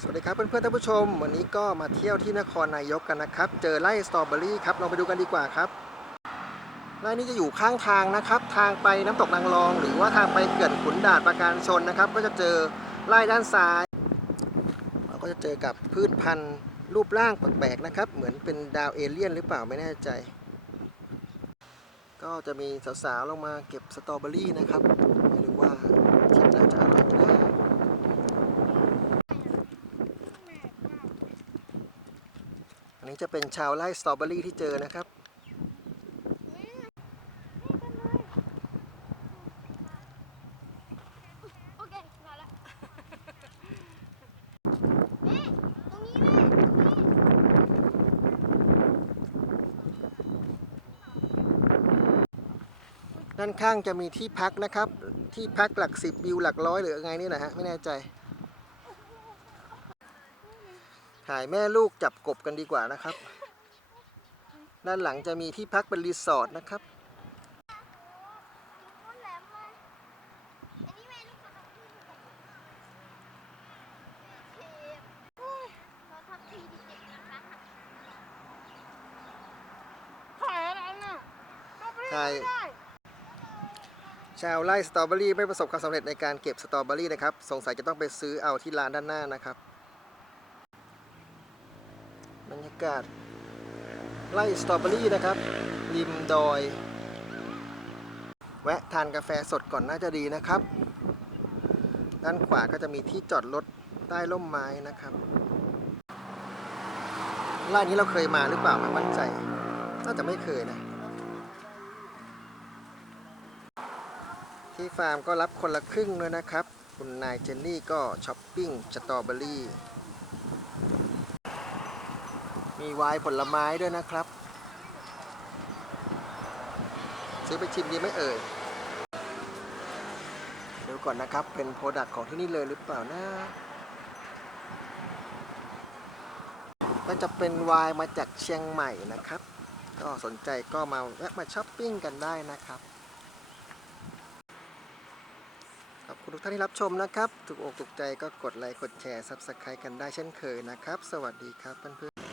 สวัสดีครับเพื่อนๆท่านผู้ชม วันนี้ก็มาเที่ยวที่นครนายกกันนะครับ เจอไร่สตรอเบอรี่ครับเราไปดูกันดีกว่าครับไร่นี้จะอยู่ข้างทางนะครับ ทางไปน้ำตกนางรอง หรือว่าทางไปเขื่อนขุนด่านปราการชนนะครับ ก็จะเจอไร่ด้านซ้าย เราก็จะเจอกับพืชพันธุ์รูปร่างแปลกๆนะครับ เหมือนเป็นดาวเอเลี่ยนหรือเปล่าไม่แน่ใจ ก็จะมีสาวๆลงมาเก็บสตรอเบอรี่นะครับไม่รู้ว่าชิมแล้วจะอร่อยนะ อันนี้ จะเป็นชาวไร่สตรอเบอรี่ที่เจอนะครับ โอเคมาล้วแม่ตรงนี้แม่ด้านข้างจะมีที่พักนะครับ ที่พักหลักสิบวิวหลักร้อยหรือไงนี่แหละฮะไม่แน่ใจ ถ่ายแม่ลูกจับกบกันดีกว่านะครับ ด้านหลังจะมีที่พักเป็นรีสอร์ทนะครับ ถ่าย ชาวไร่สตรอเบอรี่ไม่ประสบความสำเร็จในการเก็บสตรอเบอรี่นะครับ สงสัยจะต้องไปซื้อเอาที่ร้านด้านหน้านะครับ บรรยากาศไร่สตรอเบอรี่นะครับ ริมดอย แวะทานกาแฟสดก่อนน่าจะดีนะครับ ด้านขวาก็จะมีที่จอดรถใต้ร่มไม้นะครับไร่นี้เราเคยมาหรือเปล่าไม่มั่นใจ น่าจะไม่เคยนะ ที่ฟาร์มก็รับคนละครึ่งด้วยนะครับ คุณนายเจนนี่ก็ช้อปปิ้งสตรอเบอรี่ มีวน์ผลไม้ด้วยนะครับ ซื้อไปชิมดีไหมเอ่ยเดี๋ยวก่อนนะครับ เป็นโปรดักต์ของที่นี่เลยหรือเปล่านะก็จะเป็นวน์มาจากเชียงใหม่นะครับ ก็สนใจก็มาแวะมาช้อปปิ้งกันได้นะครับขอบคุณทุกท่านที่รับชมนะครับ ถูกอกถูกใจก็กดไลค์ กดแชร์ ซับสไครต์กันได้เช่นเคยนะครับ สวัสดีครับเพื่อนๆ